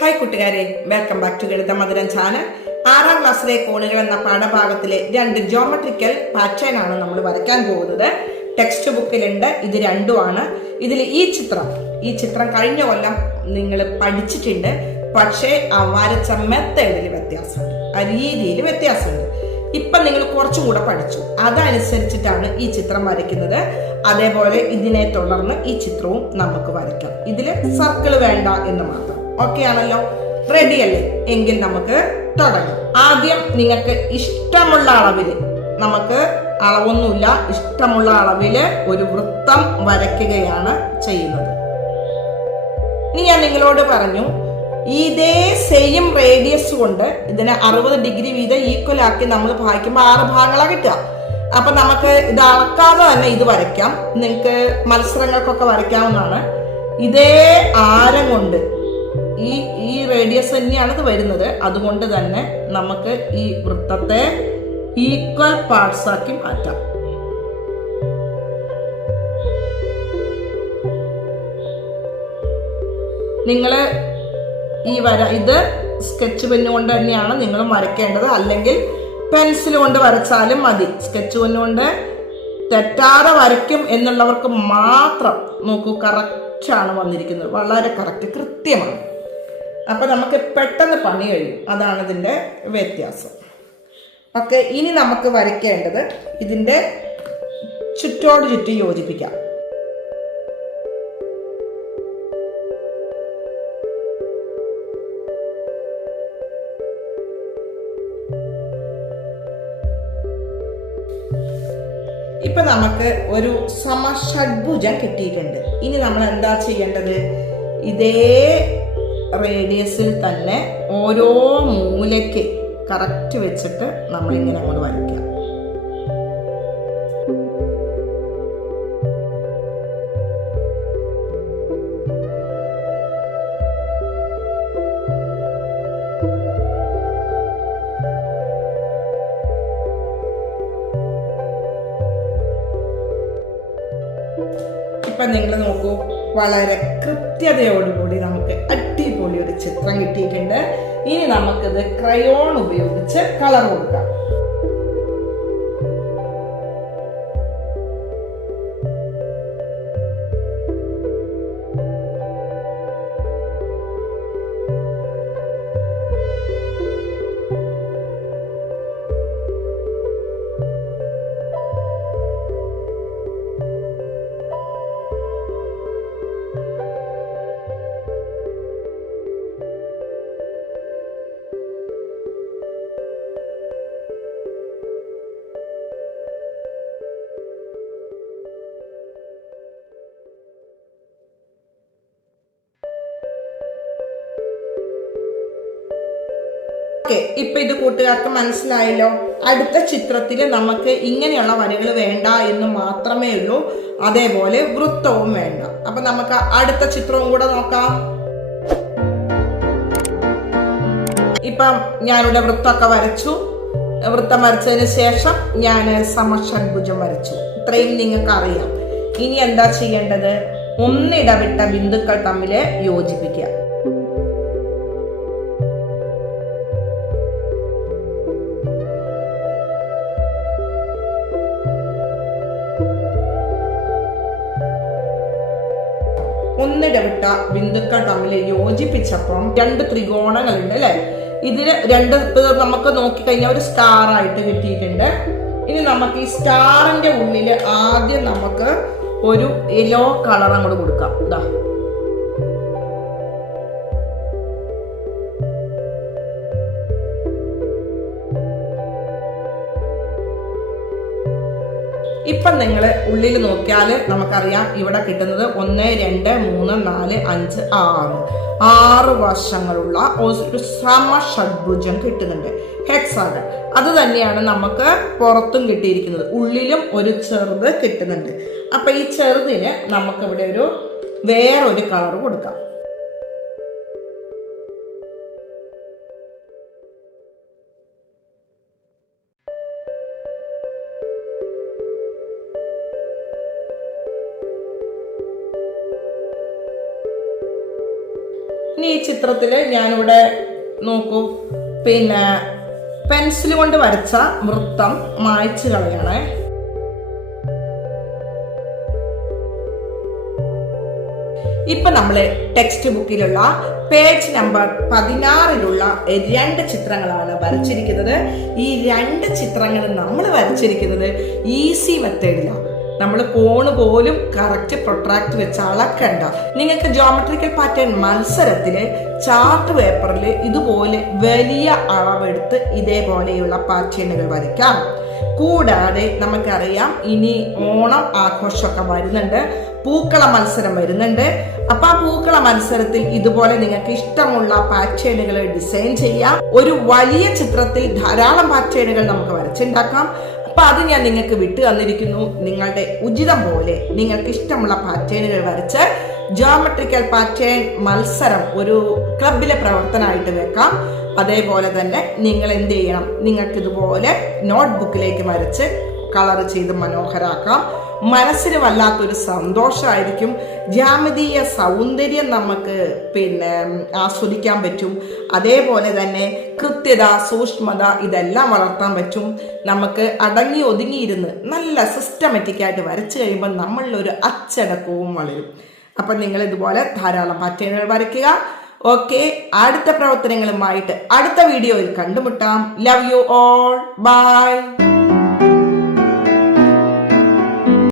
Hi കൂട്ടുകാരെ, welcome back to ഗണിത മധുരം ചാനൽ. 6ാം ക്ലാസ്സിലെ കോണുകൾ എന്ന പാഠഭാഗത്തിലെ 2 ജോമെട്രിക്കൽ പാറ്റേൺ ആണ് നമ്മൾ വരയ്ക്കാൻ പോകുന്നത്. ടെക്സ്റ്റ് ബുക്കിലുണ്ട്, ഇത് രണ്ടുമാണ്. ഇതിൽ ഈ ചിത്രം കഴിഞ്ഞ കൊല്ലം നിങ്ങൾ പഠിച്ചിട്ടുണ്ട്. പക്ഷേ ആ വരച്ച മെത്തേഡിൽ വ്യത്യാസമുണ്ട്, ആ രീതിയിൽ വ്യത്യാസമുണ്ട്. ഇപ്പം നിങ്ങൾ കുറച്ചും കൂടെ പഠിച്ചു, അതനുസരിച്ചിട്ടാണ് ഈ ചിത്രം വരയ്ക്കുന്നത്. അതേപോലെ ഇതിനെ തുടർന്ന് ഈ ചിത്രവും നമുക്ക് വരയ്ക്കാം. ഇതിൽ സർക്കിൾ വേണ്ട എന്ന് മാത്രം. ഓക്കെ ആണല്ലോ? റെഡി അല്ലേ? എങ്കിൽ നമുക്ക് തുടങ്ങാം. ആദ്യം നിങ്ങൾക്ക് ഇഷ്ടമുള്ള അളവിൽ, നമുക്ക് അളവൊന്നുമില്ല, ഇഷ്ടമുള്ള അളവില് ഒരു വൃത്തം വരയ്ക്കുകയാണ് ചെയ്യുന്നത്. ഇനി ഞാൻ നിങ്ങളോട് പറഞ്ഞു, ഇതേ സെയിം റേഡിയസ് കൊണ്ട് ഇതിനെ 60 ഡിഗ്രി വീതം ഈക്വൽ ആക്കി നമ്മൾ ഭാഗിക്കുമ്പോൾ 6 ഭാഗങ്ങളാണ് കിട്ടുക. അപ്പൊ നമുക്ക് ഇത് അളക്കാതെ തന്നെ ഇത് വരയ്ക്കാം. നിങ്ങൾക്ക് മത്സരങ്ങൾക്കൊക്കെ വരയ്ക്കാവുന്നതാണ്. ഇതേ ആരം കൊണ്ട് ഈ റേഡിയസ് തന്നെയാണ് ഇത് വരുന്നത്. അതുകൊണ്ട് തന്നെ നമുക്ക് ഈ വൃത്തത്തെ ഈക്വൽ പാർട്സ് ആക്കി മാറ്റാം. നിങ്ങള് ഇത് സ്കെച്ച് പെന്ന് കൊണ്ട് തന്നെയാണ് നിങ്ങൾ വരയ്ക്കേണ്ടത്, അല്ലെങ്കിൽ പെൻസിൽ കൊണ്ട് വരച്ചാലും മതി. സ്കെച്ച് പെന്ന് കൊണ്ട് തെറ്റാതെ വരയ്ക്കും എന്നുള്ളവർക്ക് മാത്രം നോക്കൂ, കറക്റ്റാണ് വന്നിരിക്കുന്നത്, വളരെ കറക്റ്റ്, കൃത്യമാണ്. അപ്പൊ നമുക്ക് പെട്ടെന്ന് പണി കഴിയും, അതാണ് ഇതിന്റെ വ്യത്യാസം. ഓക്കെ, ഇനി നമുക്ക് വരയ്ക്കേണ്ടത് ഇതിന്റെ ചുറ്റോട് ചുറ്റി യോജിപ്പിക്കാം. ഇപ്പൊ നമുക്ക് ഒരു സമഷഡ്ഭുജം കിട്ടിയിട്ടുണ്ട്. ഇനി നമ്മൾ എന്താ ചെയ്യേണ്ടത്? ഇതേ റേഡിയസിൽ തന്നെ ഓരോ മൂലയ്ക്ക് കറക്റ്റ് വെച്ചിട്ട് നമ്മൾ ഇങ്ങനെ അങ്ങോട്ട് വരയ്ക്കാം. ഇപ്പൊ നിങ്ങൾ നോക്കൂ, വളരെ കൃത്യതയോടുകൂടി നമുക്ക് അടിപൊളി ഒരു ചിത്രം കിട്ടിയിട്ടുണ്ട്. ഇനി നമുക്കിത് ക്രയോൺ ഉപയോഗിച്ച് കളർ കൊടുക്കാം. ഇപ്പൊ ഇത് കൂട്ടുകാർക്ക് മനസ്സിലായല്ലോ. അടുത്ത ചിത്രത്തിൽ നമുക്ക് ഇങ്ങനെയുള്ള വരകൾ വേണ്ട എന്ന് മാത്രമേ ഉള്ളൂ, അതേപോലെ വൃത്തവും വേണ്ട. അപ്പൊ നമുക്ക് അടുത്ത ചിത്രവും കൂടെ നോക്കാം. ഇപ്പം ഞാനിവിടെ വൃത്തമൊക്കെ വരച്ചു. വൃത്തം വരച്ചതിന് ശേഷം ഞാൻ സമഷഡ്ഭുജം വരച്ചു. ഇത്രയും നിങ്ങൾക്ക് അറിയാം. ഇനി എന്താ ചെയ്യേണ്ടത്? ഒന്നിടവിട്ട ബിന്ദുക്കൾ തമ്മിൽ യോജിപ്പിക്കുക. ഒന്നിടവിട്ട ബിന്ദുക്കൾ തമ്മിൽ യോജിപ്പിച്ചപ്പം 2 ത്രികോണങ്ങളുണ്ട് അല്ലെ? ഇതിന് 2 നമുക്ക് നോക്കിക്കഴിഞ്ഞാൽ ഒരു സ്റ്റാർ ആയിട്ട് കിട്ടിയിട്ടുണ്ട്. ഇനി നമുക്ക് ഈ സ്റ്റാറിന്റെ ഉള്ളിൽ ആദ്യം നമുക്ക് ഒരു യെല്ലോ കളർ അങ്ങോട്ട് കൊടുക്കാം. ഇതാ, ഇപ്പം നിങ്ങൾ ഉള്ളിൽ നോക്കിയാൽ നമുക്കറിയാം, ഇവിടെ കിട്ടുന്നത് 1, 2, 3, 4, 5, 6 വശങ്ങളുള്ള ഒരു സമഷഡ്ഭുജം കിട്ടുന്നുണ്ട്, ഹെക്സാഗൺ. അത് തന്നെയാണ് നമുക്ക് പുറത്തും കിട്ടിയിരിക്കുന്നത്. ഉള്ളിലും ഒരു ചെറുത് കിട്ടുന്നുണ്ട്. അപ്പൊ ഈ ചെറുതിന് നമുക്കിവിടെ വേറൊരു കളർ കൊടുക്കാം. ഇനി ഈ ചിത്രത്തിൽ ഞാനിവിടെ നോക്കൂ, പിന്നെ പെൻസിൽ കൊണ്ട് വരച്ച വൃത്തം മായ്ച്ചു കളയണേ. ഇപ്പൊ നമ്മള് ടെക്സ്റ്റ് ബുക്കിലുള്ള പേജ് നമ്പർ 16 2 ചിത്രങ്ങളാണ് വരച്ചിരിക്കുന്നത്. ഈ 2 ചിത്രങ്ങൾ നമ്മൾ വരച്ചിരിക്കുന്നത് ഈസി മെത്തേഡിലാണ്. നമ്മൾ പോണ് പോലും കറക്റ്റ് പ്രൊട്രാക്ട് വെച്ച് അളക്കണ്ട. നിങ്ങൾക്ക് ജോമെട്രിക്കൽ പാറ്റേൺ മത്സരത്തില് ചാർട്ട് പേപ്പറിൽ ഇതുപോലെ വലിയ അളവെടുത്ത് ഇതേപോലെയുള്ള പാറ്റേണുകൾ വരയ്ക്കാം. കൂടാതെ നമുക്കറിയാം ഇനി ഓണം ആഘോഷമൊക്കെ വരുന്നുണ്ട്, പൂക്കള മത്സരം വരുന്നുണ്ട്. അപ്പൊ ആ പൂക്കള മത്സരത്തിൽ ഇതുപോലെ നിങ്ങൾക്ക് ഇഷ്ടമുള്ള പാറ്റേണുകൾ ഡിസൈൻ ചെയ്യാം. ഒരു വലിയ ചിത്രത്തിൽ ധാരാളം പാറ്റേണുകൾ നമുക്ക് വരച്ചുണ്ടാക്കാം. അപ്പൊ അത് ഞാൻ നിങ്ങൾക്ക് വിട്ടു തന്നിരിക്കുന്നു. നിങ്ങളുടെ ഉചിതം പോലെ നിങ്ങൾക്ക് ഇഷ്ടമുള്ള പാറ്റേണുകൾ വരച്ച് ജോമെട്രിക്കൽ പാറ്റേൺ മത്സരം ഒരു ക്ലബിലെ പ്രവർത്തനമായിട്ട് വെക്കാം. അതേപോലെ തന്നെ നിങ്ങൾ എന്ത് ചെയ്യണം, നിങ്ങൾക്ക് ഇതുപോലെ നോട്ട്ബുക്കിലേക്ക് വരച്ച് കളർ ചെയ്ത് മനോഹരാക്കാം. മനസ്സിന് വല്ലാത്തൊരു സന്തോഷമായിരിക്കും. ജ്യാമിതീയ സൗന്ദര്യം നമുക്ക് ആസ്വദിക്കാൻ പറ്റും. അതേപോലെ തന്നെ കൃത്യത, സൂക്ഷ്മത ഇതെല്ലാം വളർത്താൻ പറ്റും. നമുക്ക് അടങ്ങി ഒതുങ്ങിയിരുന്ന് നല്ല സിസ്റ്റമാറ്റിക് ആയിട്ട് വരച്ചു കഴിയുമ്പോൾ നമ്മളിലൊരു അച്ചടക്കവും വളരും. അപ്പം നിങ്ങൾ ഇതുപോലെ ധാരാളം പാറ്റേണുകൾ വരയ്ക്കുക. ഓക്കെ, അടുത്ത പ്രവർത്തനങ്ങളുമായിട്ട് അടുത്ത വീഡിയോയിൽ കണ്ടുമുട്ടാം. Love you all, by.